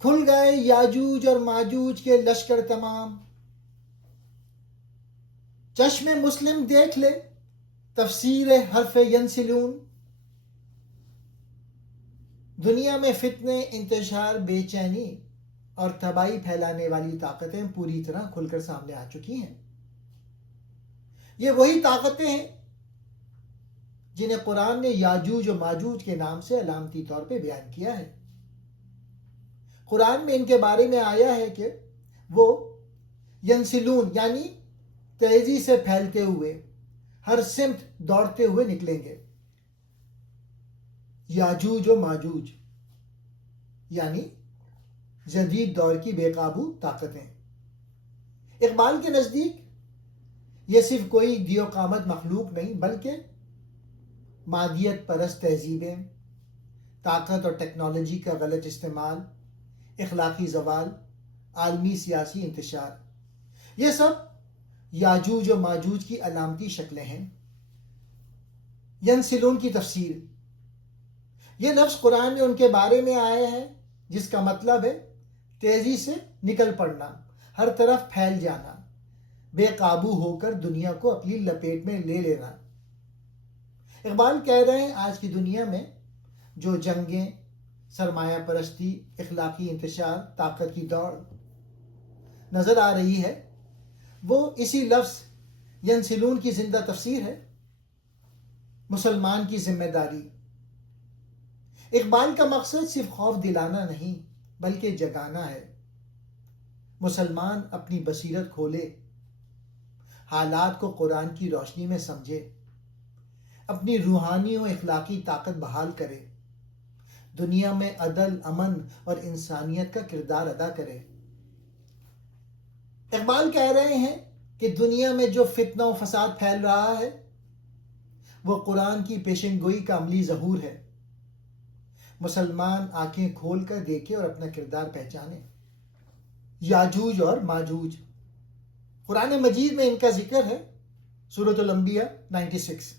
کھل گئے یاجوج اور ماجوج کے لشکر تمام. چشم مسلم دیکھ لے تفسیر حرف ینسلون. دنیا میں فتنے، انتشار، بے چینی اور تباہی پھیلانے والی طاقتیں پوری طرح کھل کر سامنے آ چکی ہیں. یہ وہی طاقتیں ہیں جنہیں قرآن نے یاجوج و ماجوج کے نام سے علامتی طور پہ بیان کیا ہے. قرآن میں ان کے بارے میں آیا ہے کہ وہ ینسلون یعنی تیزی سے پھیلتے ہوئے، ہر سمت دوڑتے ہوئے نکلیں گے. یاجوج و ماجوج یعنی جدید دور کی بے قابو طاقتیں. اقبال کے نزدیک یہ صرف کوئی دیو قامت مخلوق نہیں بلکہ مادیت پرست تہذیبیں، طاقت اور ٹیکنالوجی کا غلط استعمال، اخلاقی زوال، عالمی سیاسی انتشار، یہ سب یاجوج و ماجوج کی علامتی شکلیں ہیں. ینسلون کی تفسیر. یہ لفظ قرآن میں ان کے بارے میں آیا ہے جس کا مطلب ہے تیزی سے نکل پڑنا، ہر طرف پھیل جانا، بے قابو ہو کر دنیا کو اپنی لپیٹ میں لے لینا. اقبال کہہ رہے ہیں آج کی دنیا میں جو جنگیں، سرمایہ پرستی، اخلاقی انتشار، طاقت کی دوڑ نظر آ رہی ہے وہ اسی لفظ ینسلون کی زندہ تفسیر ہے. مسلمان کی ذمہ داری. اقبال کا مقصد صرف خوف دلانا نہیں بلکہ جگانا ہے. مسلمان اپنی بصیرت کھولے، حالات کو قرآن کی روشنی میں سمجھے، اپنی روحانی و اخلاقی طاقت بحال کرے، دنیا میں عدل، امن اور انسانیت کا کردار ادا کرے. اقبال کہہ رہے ہیں کہ دنیا میں جو فتنہ و فساد پھیل رہا ہے وہ قرآن کی پیشن گوئی کا عملی ظہور ہے. مسلمان آنکھیں کھول کر دیکھے اور اپنا کردار پہچانے. یاجوج اور ماجوج. قرآن مجید میں ان کا ذکر ہے، سورۃ الانبیاء 96.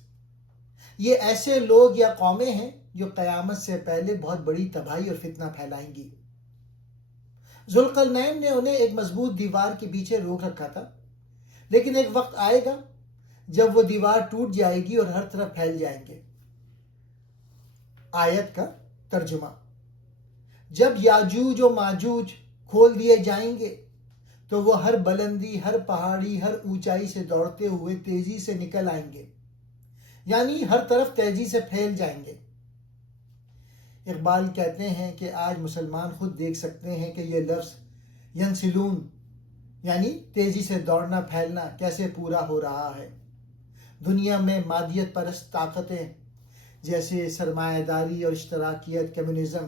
یہ ایسے لوگ یا قومیں ہیں جو قیامت سے پہلے بہت بڑی تباہی اور فتنہ پھیلائیں گی. ذوالقرنین نے انہیں ایک مضبوط دیوار کے پیچھے روک رکھا تھا، لیکن ایک وقت آئے گا جب وہ دیوار ٹوٹ جائے گی اور ہر طرف پھیل جائیں گے. آیت کا ترجمہ. جب یاجوج و ماجوج کھول دیے جائیں گے تو وہ ہر بلندی، ہر پہاڑی، ہر اونچائی سے دوڑتے ہوئے تیزی سے نکل آئیں گے، یعنی ہر طرف تیزی سے پھیل جائیں گے. اقبال کہتے ہیں کہ آج مسلمان خود دیکھ سکتے ہیں کہ یہ لفظ ینسلون یعنی تیزی سے دوڑنا، پھیلنا کیسے پورا ہو رہا ہے. دنیا میں مادیت پرست طاقتیں جیسے سرمایہ داری اور اشتراکیت، کمیونزم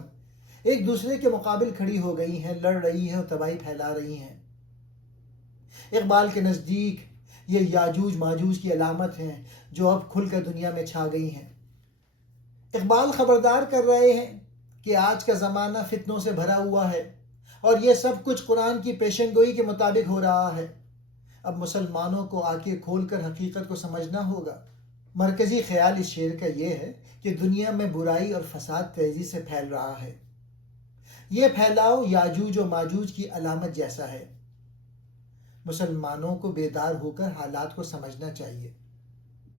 ایک دوسرے کے مقابل کھڑی ہو گئی ہیں، لڑ رہی ہیں اور تباہی پھیلا رہی ہیں. اقبال کے نزدیک یہ یاجوج ماجوج کی علامت ہیں جو اب کھل کر دنیا میں چھا گئی ہیں. اقبال خبردار کر رہے ہیں کہ آج کا زمانہ فتنوں سے بھرا ہوا ہے اور یہ سب کچھ قرآن کی پیشن گوئی کے مطابق ہو رہا ہے. اب مسلمانوں کو آنکھیں کھول کر حقیقت کو سمجھنا ہوگا. مرکزی خیال اس شعر کا یہ ہے کہ دنیا میں برائی اور فساد تیزی سے پھیل رہا ہے. یہ پھیلاؤ یاجوج و ماجوج کی علامت جیسا ہے. مسلمانوں کو بیدار ہو کر حالات کو سمجھنا چاہیے.